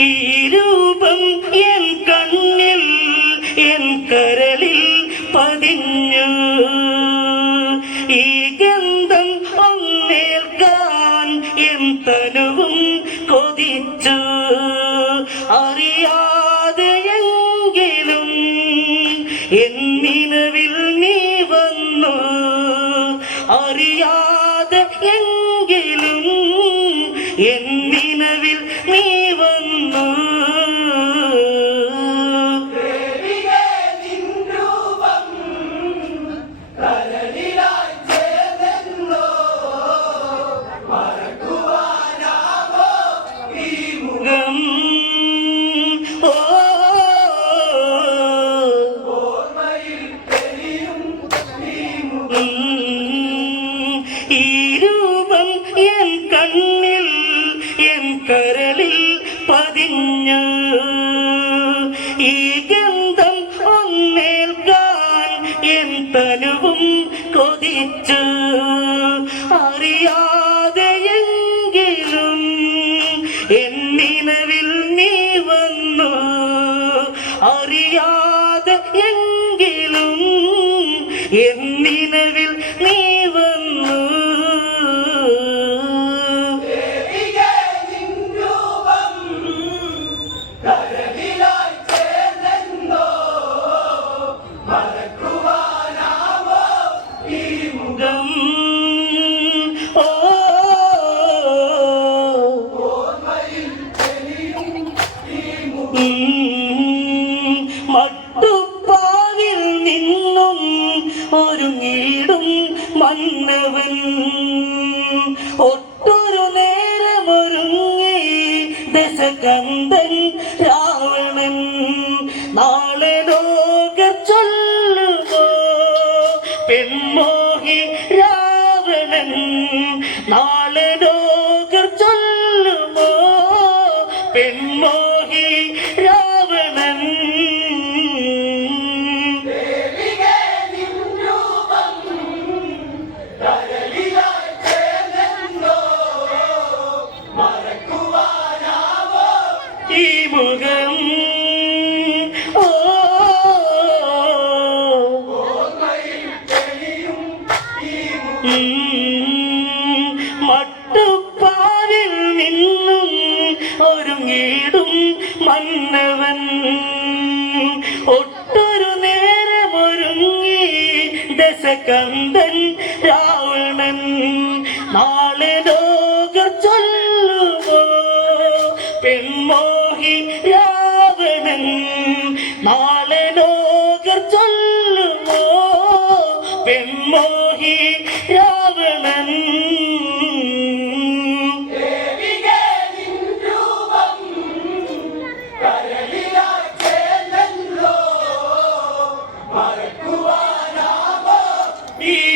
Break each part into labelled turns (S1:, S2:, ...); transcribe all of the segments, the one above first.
S1: ഈ രൂപം എൻ കണ്ണിൽ എൻ കരളിൽ പതിഞ്ഞു. ഈ ഗന്ധം ഒന്നേൽക്കാൻ എൻ തനുവും കൊതിച്ചു. അറിയാതെയെങ്കിലും എന്നിനവിൽ നീ വന്നു. അറിയാതെ എൻ തനുവും കൊതിച്ചു. അറിയാതെ ഒരുങ്ങിടും മന്നവൻ. ഒട്ടൊരു നേരമൊരുങ്ങി ദശകന്ധൻ രാവണൻ. നാളെ ലോക ചൊല്ലുമോ പെൺമോഹി രാവണൻ. നാളെ ലോക ചൊല്ലുമോ പെൺമോഹി രാവണൻ മട്ടുപ്പാവിൽ നിന്നും ഒരുങ്ങിടും മന്നവൻ. ഒട്ടൊരു നേരമൊരുങ്ങി ദശകന്ധൻ രാവണൻ. നാളെ ലോക ചൊല്ലുമോ? പെൺമോഹി രാവണൻ. നാളെ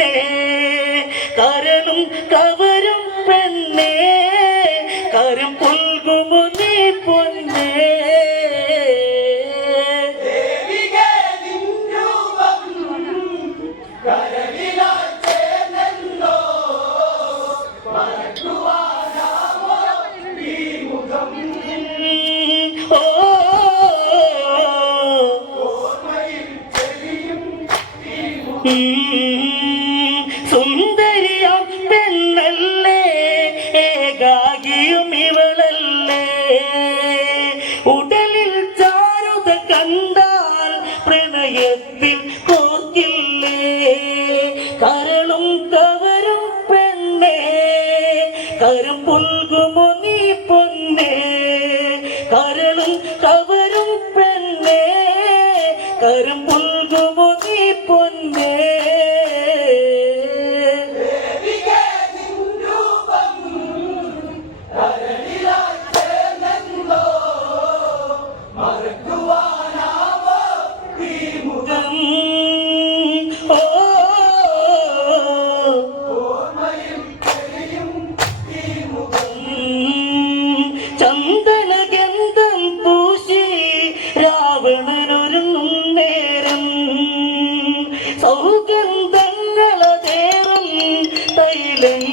S1: പൊന്നേ കരളും കവരും പെണ്ണേ കരം പുൽകുമു നീ പൊന്നേ. ഓ കണ്ടാൽ പ്രണയത്തിൽ കോർക്കില്ലേ കരളും കവരും പെണ്ണേ കരം പുൽകുമോ ശ്രാവണനൊരുങ്ങും നേരം തൈലം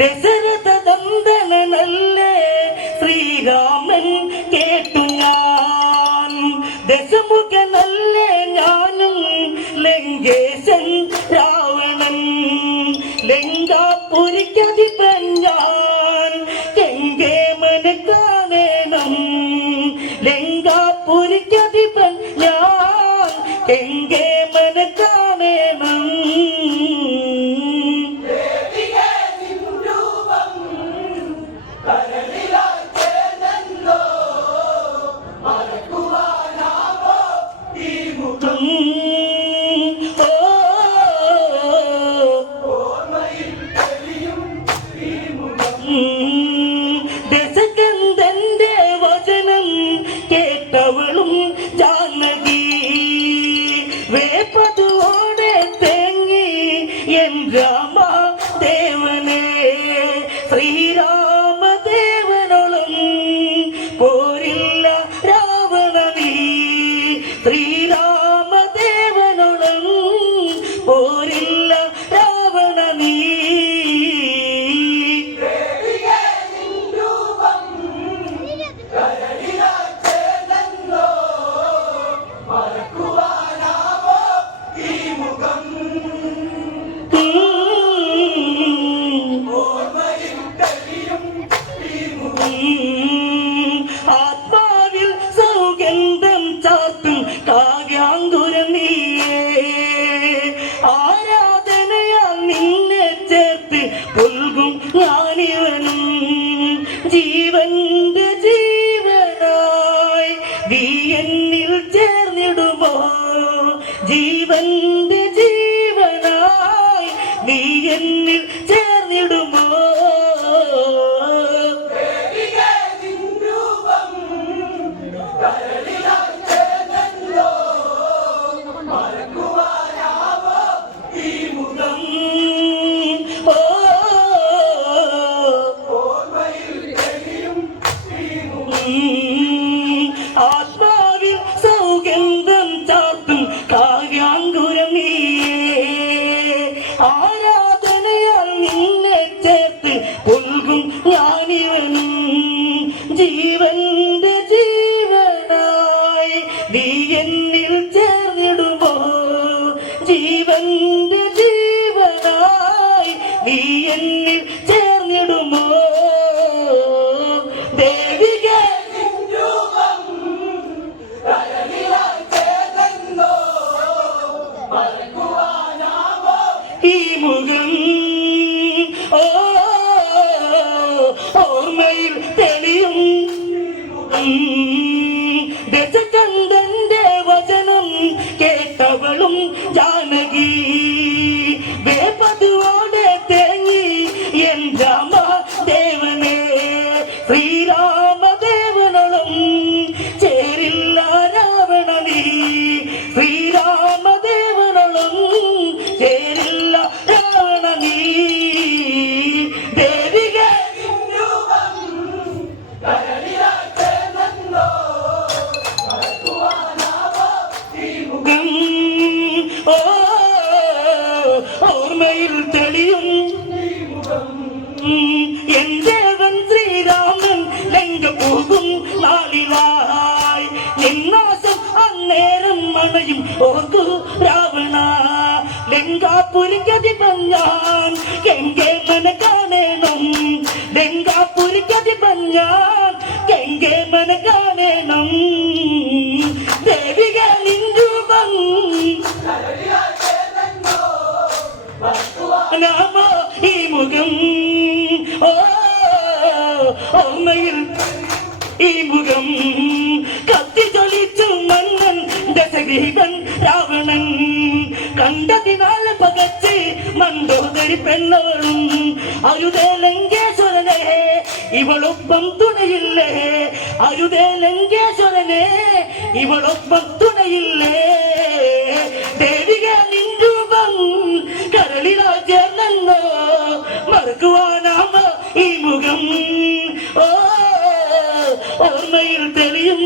S1: ദശരഥനല്ലേ ശ്രീരാമൻ കേട്ടു ഞാൻ. ദശമുഖനല്ലേ ഞാനും? ലങ്കേശൻ രാവണൻ. ലങ്കാപുരിക്കതിപ്പൻ ഞാൻ. കെങ്കേ മനക്കാനേനം ലങ്കാപുരിക്കതിപ്പൻ ഞാൻ. നീ എന്നിൽ ചേർന്നിടുമോ ജീവൻ നീ എന്നിൽ ചേർന്നിടുമോ? ജീവന്റെ ജീവനായി നീ എന്നിൽ ചേർന്നിടുമോ? ഈ ഓ ഓർമ്മയിൽ തെളിയും. എൻ ശ്രീരാമൻ ലങ്ക പോകും നാളിലായി. നിന്നാസം അന്നേരം മണയും ഓർക്കു രാവണ. ലങ്കാപുരിക്കതി പഞ്ഞാൻ കെങ്കെ മന കാണേണം. ലങ്കാപുരിക്കതി പഞ്ഞാൻ കെങ്കെ മന കാണേണം. ദേവിക നിൻരൂപം നാമ ഓർമ്മയിൽ ഈ മുഖം കത്തി ജ്വലിച്ചു മന്നൻ ദശഗ്രീവൻ രാവണൻ. കണ്ടതിനാൽ പകച്ച് മന്ദോദരി പെണ്ണവളും അരുതേ ലങ്കേശ്വരനെ ഇവളൊപ്പം തുണയില്ലേ? അരുതേ ലങ്കേശ്വരനെ ഇവളൊപ്പം തുണയില്ലേ? ദേവിക ഓ ഓർമ്മയിൽ തെളിയും